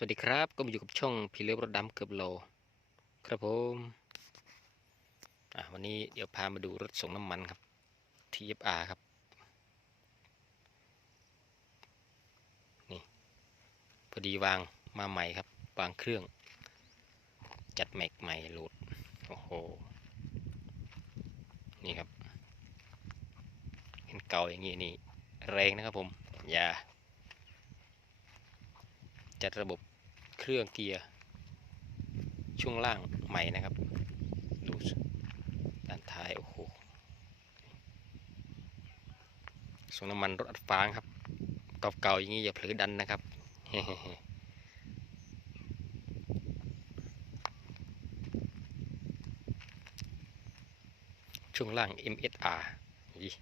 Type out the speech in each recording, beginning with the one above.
สวัสดีครับก็มาอยู่กับช่องพี่เลือรถดำเกือบโล ครับผมวันนี้เดี๋ยวพามาดูรถส่งน้ำมันครับ TFR ครับ นี่ พอดีวางมาใหม่ครับ วางเครื่อง จัดแม็กใหม่โหลด โอ้โห นี่ครับ เห็นเก่าอย่างนี้นี่ แรงนะครับผม อย่า จัดระบบเครื่องเกียร์ ช่วงล่างใหม่นะครับ ดูด้านท้าย โอ้โหส่งน้ำมันรถอัดฟางครับเก่าๆอย่างนี้อย่าเผลอดันนะครับช่วงล่าง MSR นี่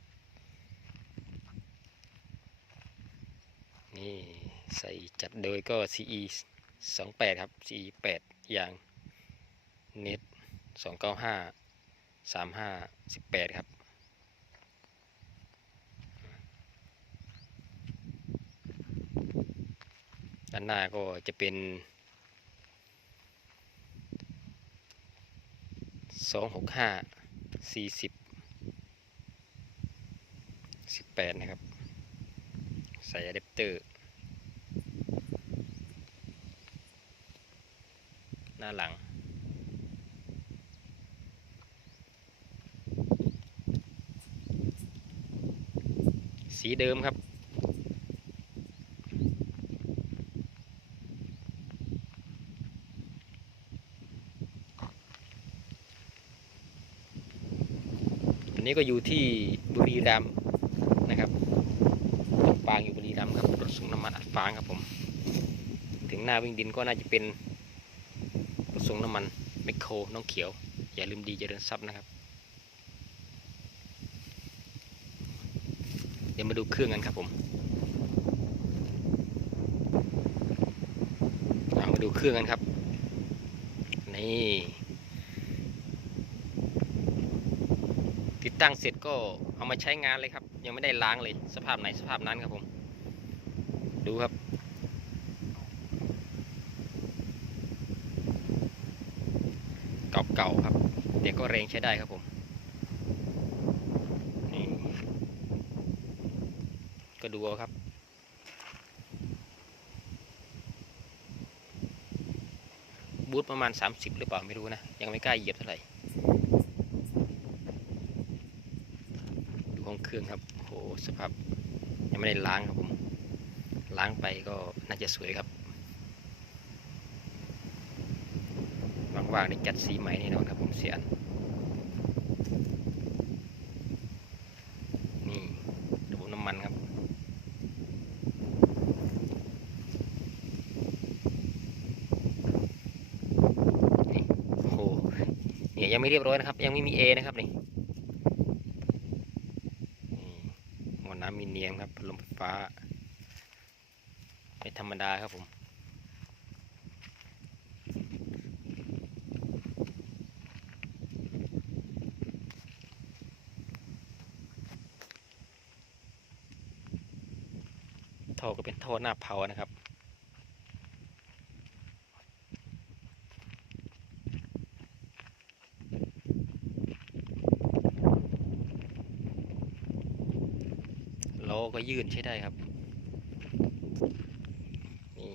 นี่ ใส่จัดโดยก็ CE 28 ครับ CE 8อย่างเน็ต295 35 18 ครับด้านหน้าก็จะเป็น 265 40 18 นะครับ ใส่อะแดปเตอร์ หน้าหลัง สีเดิมครับ อันนี้ก็อยู่ที่บุรีรัมย์นะครับต้นปางอยู่บุรีรัมย์ครับรถส่งน้ำมันอัดฟางครับผม ถึงหน้าวิ่งดินก็น่าจะเป็น ส่งน้ำมันแมคโครน้องเขียว อย่าลืมดีเจริญทรัพย์นะครับ เดี๋ยวมาดูเครื่องกันครับผมมาดูเครื่องกันครับ นี่ติดตั้งเสร็จก็เอามาใช้งานเลยครับ ยังไม่ได้ล้างเลยสภาพไหนสภาพนั้นครับผม ดูครับ เก่าครับแต่ก็แรงใช้ได้ครับผมนี่ก็ดูเอาครับบูทประมาณ 30 หรือเปล่าไม่รู้นะ ยังไม่กล้าเหยียบเท่าไหร่ดูห้องเครื่องครับโอ้โหสภาพยังไม่ได้ล้างครับผม ล้างไปก็น่าจะสวยครับ ว่างๆได้จัดสีใหม่แน่นอนครับผมเสียนนี่ระบบน้ำมันครับ นี่โหเนี่ยยังไม่เรียบร้อยนะครับ ยังไม่มีเอนะครับนี่นี่หัวน้ำมีเนียมครับพลมไฟฟ้าไม่ธรรมดาครับผม ก็เป็นท่อหน้าเผานะครับโลก็ยื่นใช้ได้ครับ นี่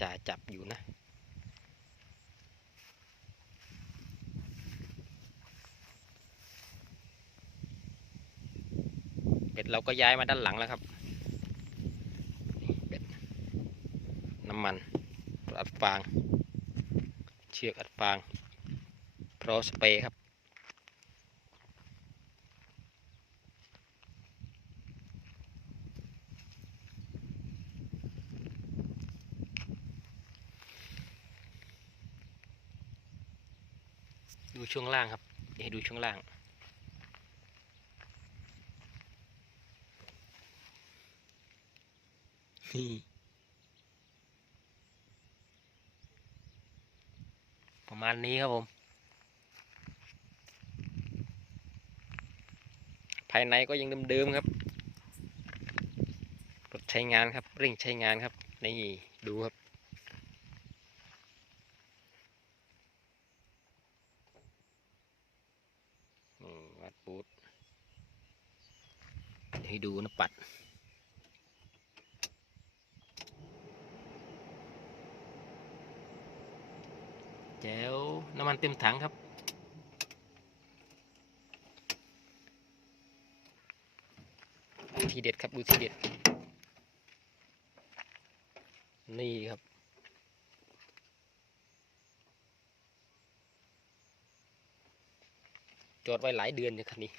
จ่าจับอยู่นะเป็ดเราก็ย้ายมาด้านหลังแล้วครับ เป็ด น้ำมันอัดฟาง เชือกอัดฟางโปรสเปรย์ครับดูช่วงล่างครับเดี๋ยวให้ดูช่วงล่าง นี่ ประมาณนี้ครับผม ภายในก็ยังเดิมๆครับรถใช้งานครับเร่งใช้งานครับนี่ดูครับวัดปูดให้ดูนะปัด แจ๋วน้ำมันเต็มถังครับ ทีเด็ดครับดูทีเด็ด นี่ครับจอดไว้หลายเดือนอยู่คันนี้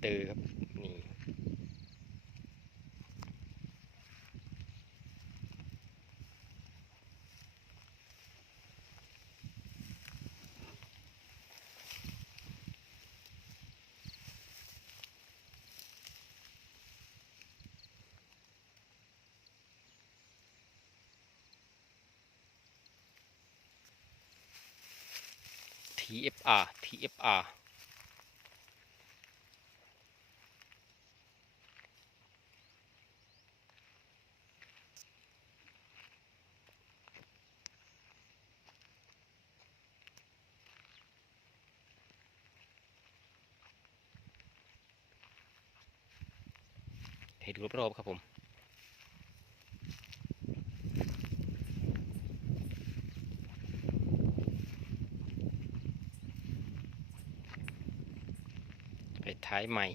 เตอร์ครับนี่ TFR TFR ให้ดูรอบๆครับผมไปท้ายใหม่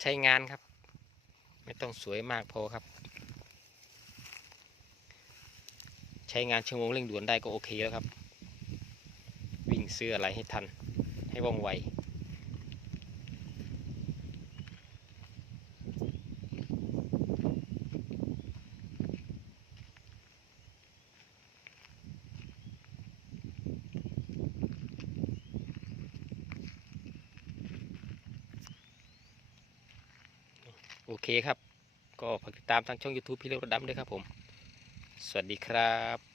ใช้งานครับ ไม่ต้องสวยมากพอครับ ใช้งานชั่วโมงเร่งด่วนได้ก็โอเคแล้วครับ วิ่งซื้ออะไรให้ทันให้ว่องไว โอเคครับ ก็ฝากติดตามทางช่อง YouTube พี่เล็กรถดำด้วยครับผม สวัสดีครับ